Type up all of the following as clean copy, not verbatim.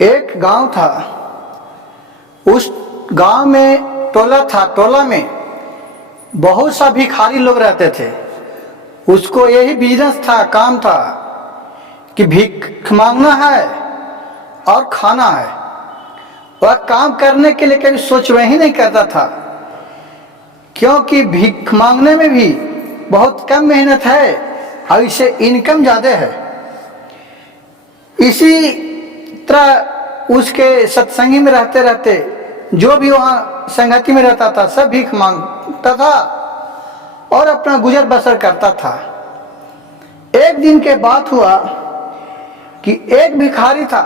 एक गांव था। उस गांव में टोला था। टोला में बहुत सा भिखारी लोग रहते थे। उसको यही बिजनेस था, काम था कि भीख मांगना है और खाना है। वह काम करने के लिए कभी सोच ही नहीं करता था, क्योंकि भीख मांगने में भी बहुत कम मेहनत है और इससे इनकम ज़्यादा है। इसी तरह उसके सत्संगी में रहते रहते जो भी वहाँ संगति में रहता था सब भीख मांगता था और अपना गुजर बसर करता था। एक दिन के बात हुआ कि एक भिखारी था।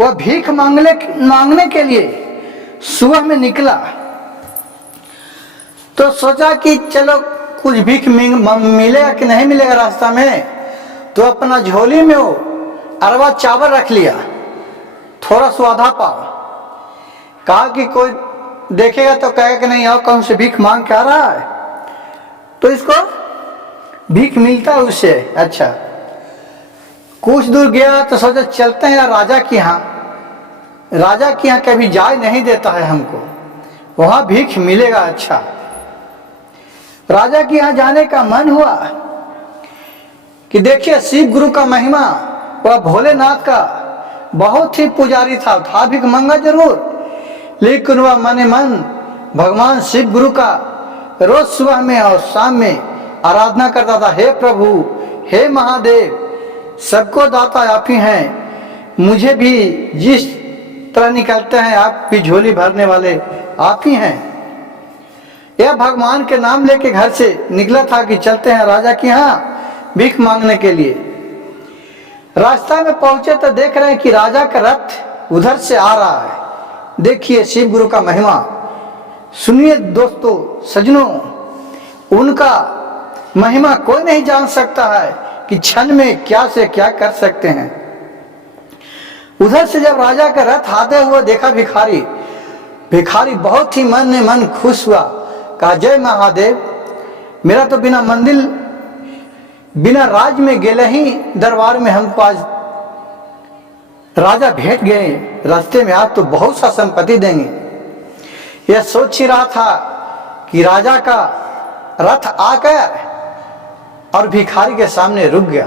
वह भीख मांगने के लिए सुबह में निकला तो सोचा कि चलो कुछ भीख मिलेगा कि नहीं मिलेगा रास्ता में। तो अपना झोली में वो अरवा चावल रख लिया, थोड़ा स्वादा पाव। कहा कि कोई देखेगा तो कहेगा कि नहीं, आओ कौन से भीख मांग के आ रहा है, तो इसको भीख मिलता है उससे। अच्छा, कुछ दूर गया तो सोचा चलते हैं राजा के यहाँ। राजा के यहाँ कभी जाय नहीं देता है हमको, वहां भीख मिलेगा। अच्छा, राजा के यहाँ जाने का मन हुआ कि देखिए शिव गुरु का महिमा, वह भोलेनाथ का बहुत ही पुजारी था भीख मंगा जरूर, लेकिन वह मन मन भगवान शिव गुरु का रोज सुबह में और शाम में आराधना करता था। हे प्रभु, हे महादेव, सबको दाता आप ही हैं, मुझे भी जिस तरह निकलते हैं आप भी झोली भरने वाले आप ही हैं। यह भगवान के नाम लेके घर से निकला था कि चलते हैं राजा के यहाँ भीख मांगने के लिए। रास्ता में पहुंचे तो देख रहे हैं कि राजा का रथ उधर से आ रहा है। देखिए शिव गुरु का महिमा, सुनिए दोस्तों सज्जनों, उनका महिमा कोई नहीं जान सकता है कि क्षण में क्या से क्या कर सकते हैं। उधर से जब राजा का रथ आते हुए देखा भिखारी, भिखारी बहुत ही मन में मन खुश हुआ। कहा जय महादेव, मेरा तो बिना मंदिर बिना राज में गेले ही दरबार में हमको आज राजा भेंट गए, रास्ते में आज तो बहुत सा संपत्ति देंगे। यह सोच ही रहा था कि राजा का रथ आकर और भिखारी के सामने रुक गया।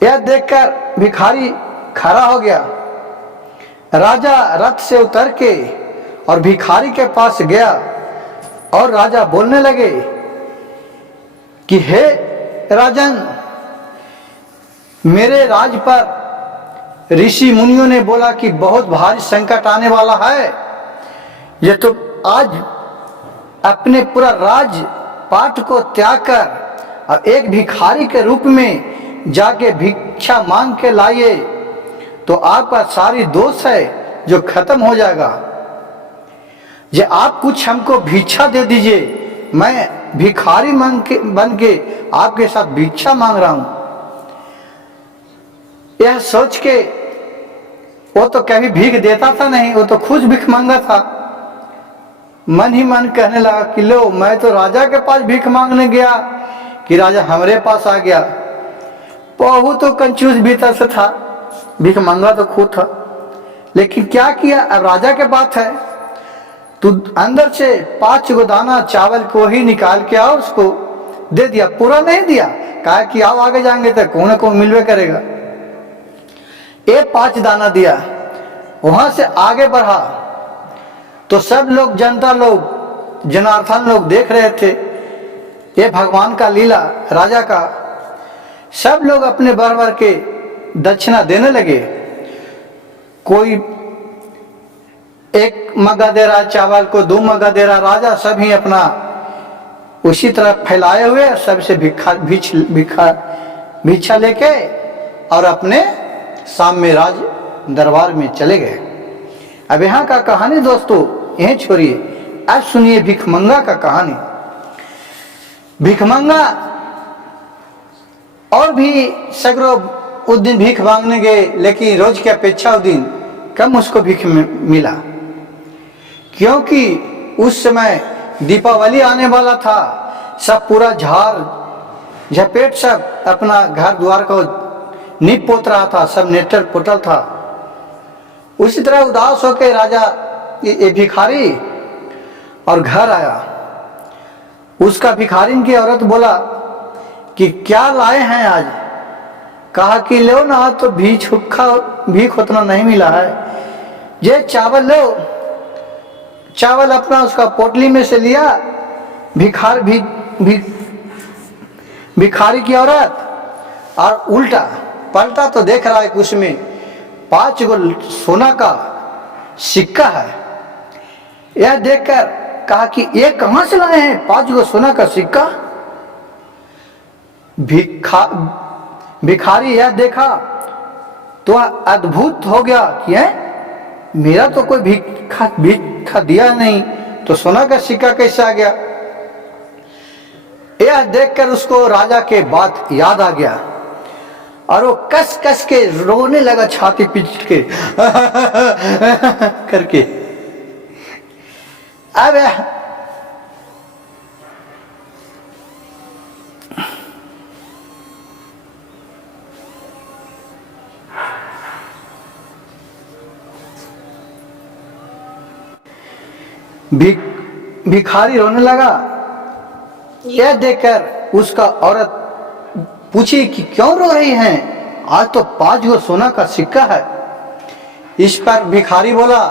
यह देखकर भिखारी खड़ा हो गया। राजा रथ से उतर के और भिखारी के पास गया और राजा बोलने लगे कि हे राजन, मेरे राज पर ऋषि मुनियों ने बोला कि बहुत भारी संकट आने वाला है। ये तो आज अपने पूरा राज पाठ को त्याग कर और एक भिखारी के रूप में जाके भिक्षा मांग के लाइए तो आपका सारी दोष है जो खत्म हो जाएगा। जे आप कुछ हमको भिक्षा दे दीजिए, मैं भिखारी बन के आपके साथ भिक्षा मांग रहा हूं। यह सोच के वो तो कभी भीख देता था नहीं, वो तो खुद भीख मांगा था। मन ही मन कहने लगा कि लो, मैं तो राजा के पास भीख मांगने गया कि राजा हमारे पास आ गया। बहुत तो कंजूस भीतर से था, भीख मांगा तो खुद था, लेकिन क्या किया, अब राजा के बात है तो अंदर से 5 गो दाना चावल को ही निकाल के आओ, उसको दे दिया। पूरा नहीं दिया, कहा कि आओ आगे जाएंगे तो कौन को मिलवे करेगा। ये 5 दाना दिया। वहां से आगे बढ़ा तो सब लोग, जनता लोग, जनार्दन लोग देख रहे थे ये भगवान का लीला, राजा का। सब लोग अपने भर भर के दक्षिणा देने लगे। कोई 1 मग्गा दे रहा चावल को, 2 मग्गा दे रहा। राजा सभी अपना उसी तरह फैलाए हुए सबसे भिक्षा लेके और अपने सामने राज दरबार में चले गए। अब यहाँ का कहानी दोस्तों यहीं छोड़िए, अब सुनिए भिखमंगा का कहानी। भिखमंगा और भी सगरो उस दिन भीख मांगने गए, लेकिन रोज की अपेक्षा उस दिन कम उसको भीख मिला, क्योंकि उस समय दीपावली आने वाला था। सब पूरा झाड़ झपेट सब अपना घर द्वार को नींव पोत रहा था, सब नेटर पोटल था। उसी तरह उदास होकर राजा ये भिखारी और घर आया। उसका भिखारिन की औरत बोला कि क्या लाए हैं आज? कहा कि लो ना, तो भीख उतना नहीं मिला है, ये चावल लो। चावल अपना उसका पोटली में से लिया। भिखारी की औरत और उल्टा पलटा तो देख रहा है कि उसमें 5 गो सोना का सिक्का है। यह देखकर कहा कि ये कहां से लाए हैं 5 गो सोना का सिक्का? भिखारी यह देखा तो अद्भुत हो गया कि मेरा तो कोई भिक्षा दिया नहीं, तो सोना का सिक्का कैसे आ गया? यह देखकर उसको राजा के बात याद आ गया और वो कस कस के रोने लगा, छाती पीट के करके। अब भिखारी रोने लगा। यह देखकर उसका औरत पूछी कि क्यों रो रही हैं? आज तो 5 गो सोना का सिक्का है। इस पर भिखारी बोला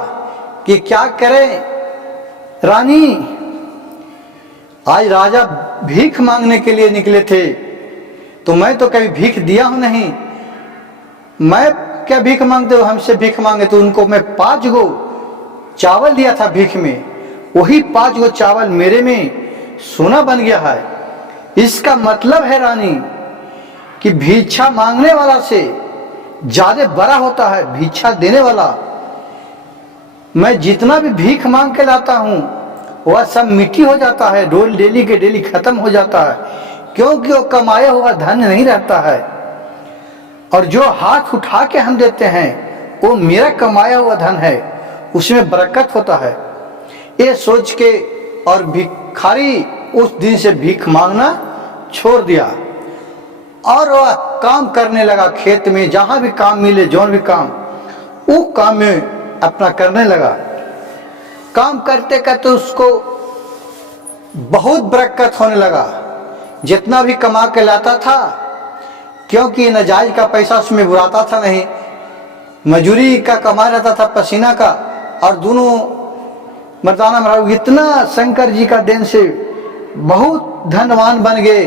कि क्या करें रानी, आज राजा भीख मांगने के लिए निकले थे, तो मैं तो कभी भीख दिया हूं नहीं। मैं क्या भीख मांगते हो? हमसे भीख मांगे तो उनको मैं 5 गो चावल दिया था भीख में, वही 5 गो चावल मेरे में सोना बन गया है। इसका मतलब है रानी कि भिक्षा मांगने वाला से ज्यादा बड़ा होता है भिक्षा देने वाला। मैं जितना भी भीख मांग के लाता हूं वह सब मिट्टी हो जाता है, डेली के डेली खत्म हो जाता है, क्योंकि वो कमाया हुआ धन नहीं रहता है। और जो हाथ उठा के हम देते हैं वो मेरा कमाया हुआ धन है, उसमें बरकत होता है। ये सोच के और भिखारी उस दिन से भीख मांगना छोड़ दिया और वह काम करने लगा खेत में। जहां भी काम मिले, जौन भी काम, वो काम में अपना करने लगा। काम करते करते उसको बहुत बरकत होने लगा। जितना भी कमा के लाता था, क्योंकि नाजायज का पैसा उसमें बुराता था नहीं, मजूरी का कमा रहता था, पसीना का, और दोनों मर्दाना मराव इतना शंकर जी का देन से बहुत धनवान बन गए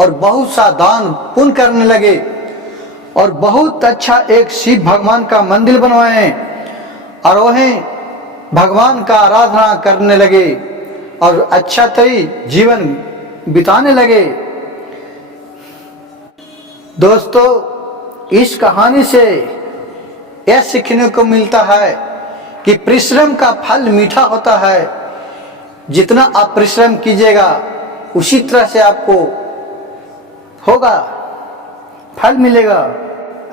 और बहुत सा दान पुण्य करने लगे और बहुत अच्छा एक शिव भगवान का मंदिर बनवाए और वहीं भगवान का आराधना करने लगे और अच्छा तरी जीवन बिताने लगे। दोस्तों, इस कहानी से यह सीखने को मिलता है कि परिश्रम का फल मीठा होता है। जितना आप परिश्रम कीजिएगा उसी तरह से आपको होगा, फल मिलेगा।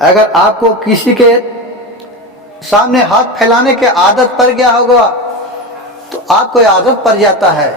अगर आपको किसी के सामने हाथ फैलाने के आदत पड़ गया होगा तो आपको आदत पड़ जाता है।